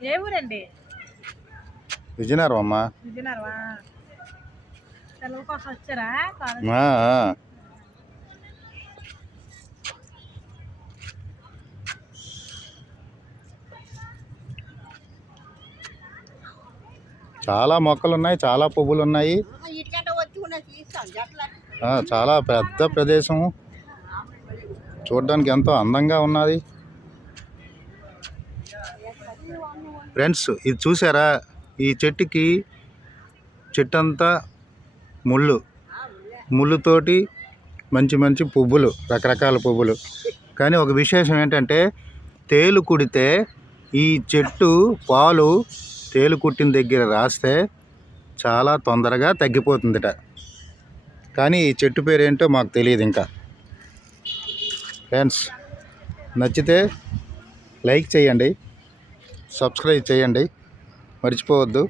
ఏ ఊరండి? విజయనగరం అమ్మా విజయనగరమా? సెలవు కోసం వచ్చారా? కాలేజ్? ఆ, ఆ. చాలా మొక్కలు ఉన్నాయి చాలా పువ్వులు ఉన్నాయి ఆ, చాలా పెద్ద ప్రదేశం చూడడానికి ఎంతో అందంగా ఉన్నది. ఫ్రెండ్స్ ఇది చూసారా? ఈ చెట్టుకి చెట్టు అంతా ముళ్ళు. ముళ్ళుతోటి మంచి మంచి పువ్వులు రకరకాల పువ్వులు. కానీ ఒక విశేషం ఏంటంటే తేలు కుడితే ఈ చెట్టు పాలు తేలు కుట్టిన దగ్గర రాస్తే చాలా తొందరగా తగ్గిపోతుందిట. కానీ ఈ చెట్టు పేరేంటో మాకు తెలియదు ఇంకా. ఫ్రెండ్స్ నచ్చితే లైక్ చేయండి. సబ్స్క్రైబ్ చేయండి. మర్చిపోవద్దు.